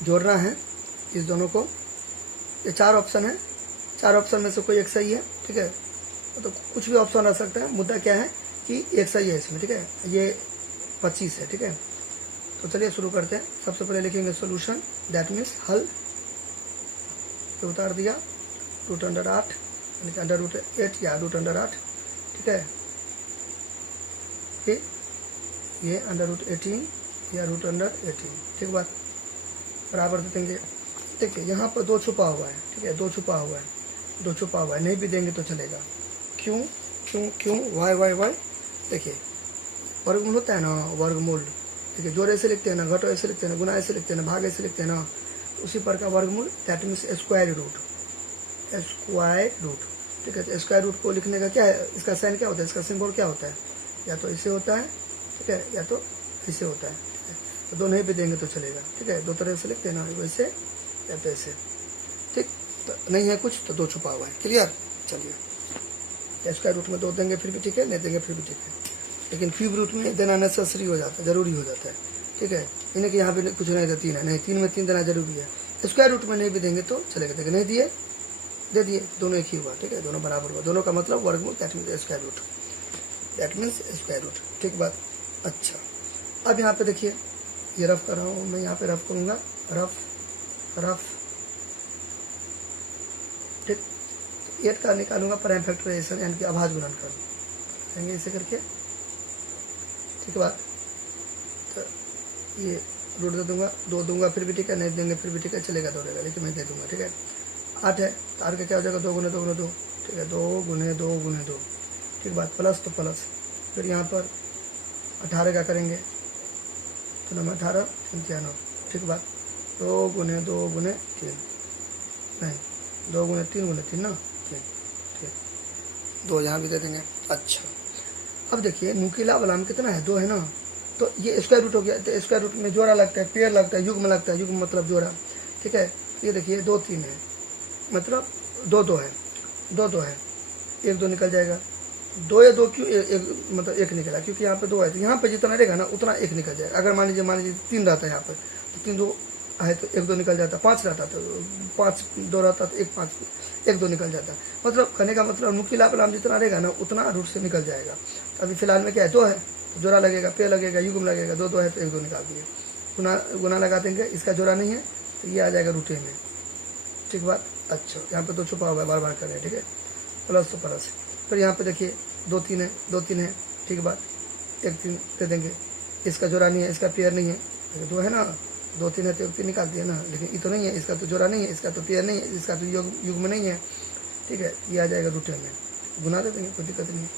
जोड़ना है इस दोनों को। ये 4 ऑप्शन है, 4 ऑप्शन में से कोई एक सही है, ठीक है। तो कुछ भी ऑप्शन रह सकता है, मुद्दा क्या है कि एक सही है इसमें, ठीक है। ये 25 है, ठीक है। तो चलिए शुरू करते हैं। सबसे पहले लिखेंगे सोल्यूशन, दैट मीन्स हल। तो उतार दिया √8 यानी कि √8 या √8, ठीक है। ये √18 या √18, ठीक बात। बराबर दे देंगे। देखिए यहाँ पर 2 छुपा हुआ है, ठीक है, 2 छुपा हुआ है, 2 छुपा हुआ है, नहीं भी देंगे तो चलेगा। क्यों क्यों क्यों, वाई वाई वाई। देखिए वर्गमूल होता है ना, वर्गमूल, देखिए जोड़ ऐसे लिखते हैं ना, घटो ऐसे लिखते हैं ना, गुना ऐसे लिखते हैं ना, भाग ऐसे लिखते हैं ना, उसी पर का वर्गमूल, दैट मीन्स स्क्वायर रूट, ठीक है। तो स्क्वायर रूट को लिखने का क्या है, इसका साइन क्या होता है, इसका सिंबल क्या होता है, या तो इसे होता है, ठीक है, या तो इसे होता है, ठीक है। तो दोनों ही भी देंगे तो चलेगा, ठीक है। 2 तरह से लिखते हैं ना, वैसे या तो ऐसे, ठीक। तो नहीं है कुछ तो 2 छुपा हुआ है, क्लियर। चलिए स्क्वायर रूट में 2 देंगे फिर भी ठीक है, नहीं देंगे फिर भी ठीक है, लेकिन क्यूब रूट में देना नेसेसरी हो जाता है, जरूरी हो जाता है, ठीक है। इन्हें कि यहाँ पे कुछ नहीं था, 3 है, नहीं 3 में 3 देना जरूरी है। स्क्वायर रूट में नहीं भी देंगे तो चलेगा, देखिए नहीं दिए, दे दिए, दोनों एक ही हुआ, ठीक है, दोनों बराबर हुआ, दोनों का मतलब वर्गमूल, that means square root, that means square root, ठीक बात। अच्छा अब यहाँ पे देखिए, ये रफ कर रहा हूँ मैं, यहाँ पे रफ करूँगा, रफ रफ, ठीक। 8 का निकालूंगा प्राइम फैक्टराइजेशन यानी कि अभाज्य गुणनखंड करेंगे इसे करके, ठीक बात। तो ये रूट दे दूंगा, 2 दूंगा फिर भी ठीक है, नहीं देंगे फिर भी ठीक है, चलेगा, दौड़ेगा, लेकिन मैं दे दूंगा, ठीक है। 8 है तो 8 का क्या हो जाएगा, 2 गुने 2 गुने 2, ठीक है, 2 गुने 2 गुने 2, ठीक बात। प्लस तो प्लस, फिर यहाँ पर 18 का करेंगे तो नंबर 18 3 9, ठीक बात। 2 गुने 2 गुने 3, नहीं 2 गुने 3 गुने 3 ना, 3, ठीक, 2 यहाँ भी दे देंगे। अच्छा अब देखिए नुकीला वाला में कितना है, 2 है ना, तो ये स्क्वायर रूट हो गया। तो स्क्वायर रूट में जोड़ा लगता है, पेयर लगता है, युग्म लगता है, युग्म मतलब जोड़ा, ठीक है। ये देखिए 2 3 है, मतलब 2 2 है, 2 2 है, 1 2 निकल जाएगा। 2 या 2 क्यों, एक मतलब 1 निकला, क्योंकि यहाँ पे 2 है, तो यहाँ पे जितना रहेगा ना उतना 1 निकल जाएगा। अगर मान लीजिए 3 रहता है यहाँ पर, तो 3 2 है तो 1 2 निकल जाता, 5 रहता तो 5 2 रहता तो 1 2 निकल जाता। मतलब कहने का मतलब नुकीला पलाम जितना रहेगा ना उतना रूट से निकल जाएगा। अभी फिलहाल में क्या है, 2 है तो जोड़ा लगेगा, पेड़ लगेगा, युग्म लगेगा, 2 2 है तो 1 2 निकाल दिए, गुना लगा देंगे, इसका जोड़ा नहीं है तो ये आ जाएगा रूटे में, ठीक बात। अच्छा यहाँ पे 2 छुपा हुआ है, बार बार करें, ठीक है, प्लस तो प्लस। फिर यहाँ पे देखिए 2 3 है, 2 3 है, ठीक बात, 1 3 दे देंगे, इसका जोड़ा नहीं है, इसका पेयर नहीं है, 2 है ना, 2 3 है तो 1 3 निकाल दिया ना, लेकिन ये तो नहीं है, इसका तो जोड़ा नहीं है, इसका तो पेयर नहीं है, इसका तो युग्म नहीं है, ठीक है। ये आ जाएगा रूटे में, गुना दे देंगे, कोई दिक्कत नहीं है,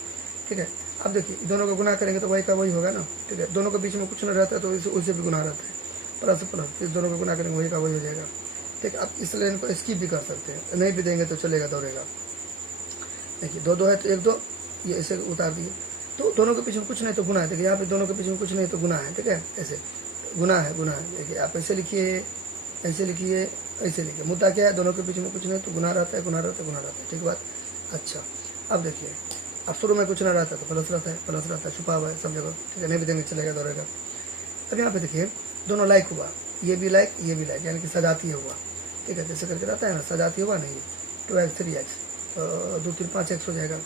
ठीक है। अब देखिए दोनों को गुना करेंगे तो वही का वही होगा ना, ठीक है। दोनों के बीच में कुछ नहीं रहता है तो उससे भी गुना रहता है, प्लस प्लस, इस दोनों को गुना करेंगे वही का वही हो जाएगा, ठीक है। अब इस लाइन को स्किप भी कर सकते हैं, नहीं भी देंगे तो चलेगा, दौड़ेगा। देखिए 2 2 है तो 1 2, ये ऐसे उतार दिए, तो दोनों के पीछे में कुछ नहीं तो गुना है। देखिए यहाँ पे दोनों के पीछे में कुछ नहीं तो गुना है, ठीक है, ऐसे गुना है, गुना है। देखिए आप ऐसे लिखिए, ऐसे लिखिए, ऐसे लिखिए, मुद्दा क्या है, दोनों के पीछे में कुछ नहीं तो गुना रहता है, गुना रहता है, गुना रहता है, ठीक बात। अच्छा अब देखिए, अब शुरू में कुछ ना रहता तो प्लस रहता है, प्लस रहता है, छुपा हुआ है सब जगह, ठीक है, नहीं भी देंगे चलेगा, दौड़ेगा। अब यहाँ पे देखिए दोनों लाइक हुआ, ये भी लाइक, ये भी लाइक, यानी कि सजातीय हुआ, ठीक है, जैसे करके रहता है ना, सजातीय हुआ नहीं, 2x 3x, 2 3 5 x हो जाएगा,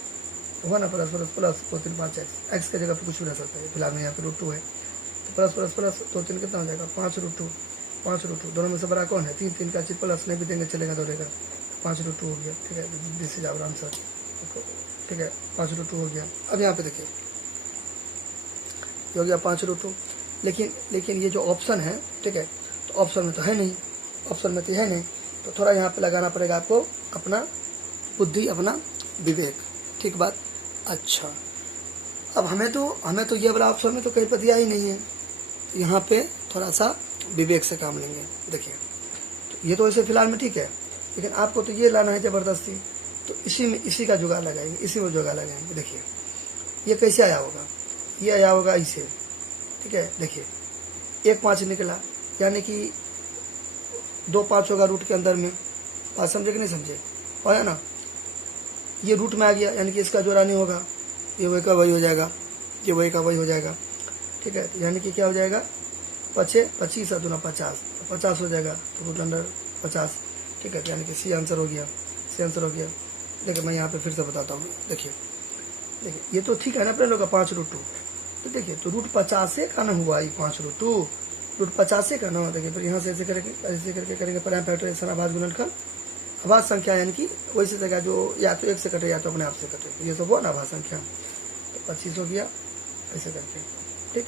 हुआ ना, प्लस प्लस प्लस 2 3 5 x की जगह पर कुछ भी रह सकता है, फिलहाल में यहाँ पे √2 है, तो प्लस प्लस प्लस 2 3 कितना हो जाएगा, 5 √2, 5 √2, दोनों में से बड़ा कौन है, 3 3 का चीज प्लस नहीं भी देंगे चलेगा, दौड़ेगा, 5 √2 हो गया, ठीक है, दिस इज आवर आंसर, ठीक है, 5 √2 हो गया। अब यहाँ पे देखिए हो गया 5 √2, लेकिन ये जो ऑप्शन है, ठीक है, तो ऑप्शन में तो है नहीं, ऑप्शन में तो है नहीं, तो थोड़ा यहाँ पे लगाना पड़ेगा आपको अपना बुद्धि, अपना विवेक, ठीक बात। अच्छा अब हमें तो ये वाला ऑप्शन में तो कहीं पर दिया ही नहीं है, तो यहाँ पे थोड़ा सा विवेक से काम लेंगे। देखिए तो ये तो ऐसे फिलहाल में ठीक है, लेकिन आपको तो ये लाना है ज़बरदस्ती, तो इसी का जुगाड़ लगाएंगे, इसी में जुगाड़ लगाएंगे। देखिए ये कैसे आया होगा, ये आया होगा इसे, ठीक है। देखिए 1 5 निकला, यानी कि 2 5 होगा रूट के अंदर में, बात समझे कि नहीं समझे, और है ना, ये रूट में आ गया, यानी कि इसका जोड़ा नहीं होगा, ये वही का वही हो जाएगा, ये वही का वही हो जाएगा, ठीक है। तो यानी कि क्या हो जाएगा, 25 और 2 50, तो 50 हो जाएगा, तो रूट अंडर 50, ठीक है। यानी कि सी आंसर हो गया, सी आंसर हो गया। देखिए मैं यहाँ पे फिर से बताता हूँ, देखिए ये तो ठीक है ना अपने लोग का 5 रूट 2, तो देखिए तो रूट 50 का ना हुआ ये 5 रूट 2, रूट 50 का ना। देखिए फिर यहाँ से ऐसे करके करेंगे प्राइम फैक्टराइजेशन आभाज्य गुणनखंड, आभाज्य संख्या यानी कि वैसे जगह जो या तो 1 से कटे या तो अपने आप से कटे, ये सब हुआ ना आभाज्य संख्या। तो 25 हो गया ऐसे करके, ठीक।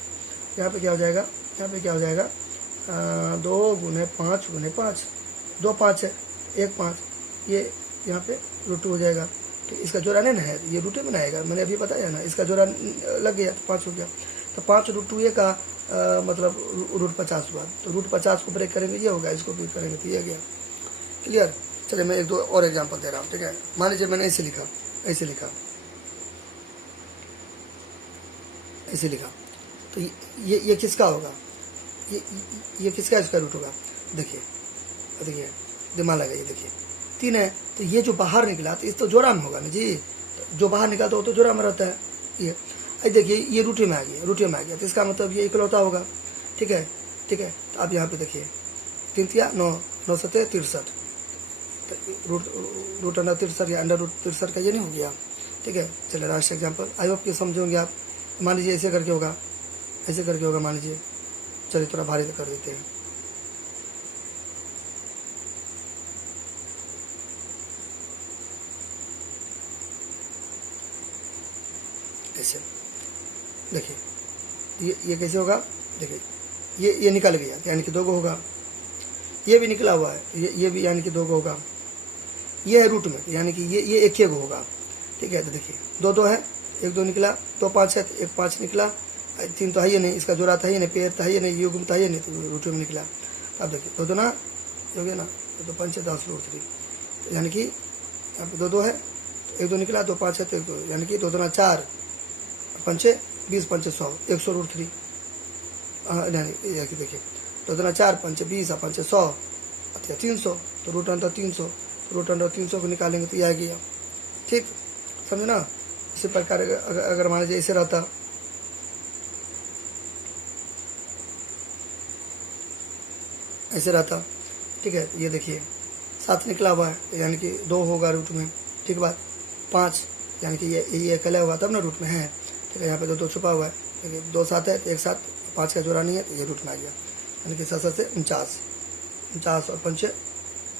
यहाँ पे क्या हो जाएगा, यहाँ पे क्या हो जाएगा, 2 गुने 5 गुने 5, 2 5 है, 1 5, ये यहाँ पे रूट 2 हो जाएगा, ठीक। इसका जोड़ा नहीं ना है, ये रूट में ना आएगा, मैंने अभी बताया ना, इसका जोड़ा लग गया तो 5 हो गया। तो 5 रूट 2 का मतलब रूट 50 हुआ, तो रूट 50 को ब्रेक करेंगे ये होगा, इसको भी करेंगे तो ये गया। क्लियर। चलिए मैं 1-2 और एग्जाम्पल दे रहा हूँ, ठीक है। मान लीजिए मैंने ऐसे लिखा, ऐसे लिखा, ऐसे लिखा, तो ये किसका होगा, ये किसका स्क्वायर रूट होगा। देखिए देखिए दिमाग लगाइए, देखिए 3 है, तो ये जो बाहर निकला तो इस तो जोड़ा में होगा ना जी, तो जो बाहर निकला तो जोड़ा में रहता है ये। देखिए ये रूट में आ गया, रूट में आ गया, तो इसका मतलब ये इकलौता होगा, ठीक है, ठीक है। तो आप यहाँ पे देखिए 3 तिया 9, 9 सत्ते 63, रूट अंडर 63 या अंडर रूट 63 का ये नहीं हो गया, ठीक है। चलिए लास्ट एग्जाम्पल, आई होप कि समझोगे आप। मान लीजिए ऐसे करके होगा, ऐसे करके होगा, मान लीजिए, चलिए थोड़ा भारी कर देते हैं, ऐसे देखिए ये कैसे होगा, देखिए ये निकल गया यानी कि 2 को होगा, ये भी निकला हुआ है, ये भी यानी कि 2 को होगा, ये है रूट में यानी कि ये 1 को होगा, ठीक है। तो देखिए 2 2 है, 1 2 निकला, 2 5 है तो 1 5 निकला, 3 तो है ही नहीं, इसका जोड़ा था ही नहीं, पेयर था ही नहीं, युग्म था ही नहीं, तो रूट में निकला। अब देखिए 2 2 ना हो गया ना, 2 5 है 10 रूट 3, तो यानी कि यहाँ पे 2 2 है, 1 2 निकला, 2 5 है तो 1 2, यानी कि 2 2 ना 4, 5 20 5 100, 100 रूट 3, देखिए 2 2 ना 4 5 20 5 100 अथवा 300, तो रूट अंडर 300, रूट अंडर 300 को निकालेंगे तो यह आ गया, ठीक, समझे ना। इसी प्रकार अगर मान लीजिए ऐसे रहता, ऐसे रहता, ठीक है। ये देखिए 7 निकला हुआ है यानी कि 2 होगा रूट में, ठीक बात। 5 यानी कि ये अकेला हुआ तब ना रूट में है, ठीक है। यहाँ पे 2 2 छुपा हुआ है, देखिए 2 7 है तो 1 7, 5 का जोड़ा नहीं है तो ये रूट में आ गया, यानी कि 7 से 49, 49 और 5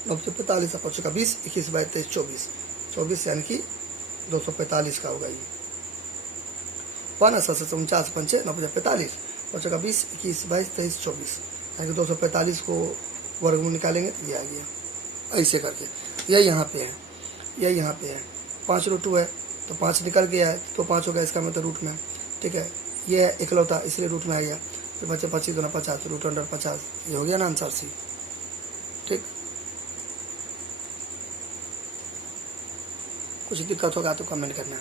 945, 5 का 20, 21 22 23 24, 24 यानी कि 245 का होगा ये, हुआ ना। 7 से 49 5 945, 5 का 20 21 22 23 24, यानी कि 245 को वर्गमूल निकालेंगे तो ये आ गया, ऐसे करके। यह यहाँ पे है, यह यहाँ पे है, 5 रूट 2 है तो 5 निकल गया है तो 5 होगा, इसका मतलब रूट में, ठीक है। ये है इकलौता इसलिए रूट में आ गया, फिर बच्चे 25 गुना 50, रूट अंडर 50, ये हो गया ना आंसर सी, ठीक। कुछ दिक्कत होगा तो कमेंट करना।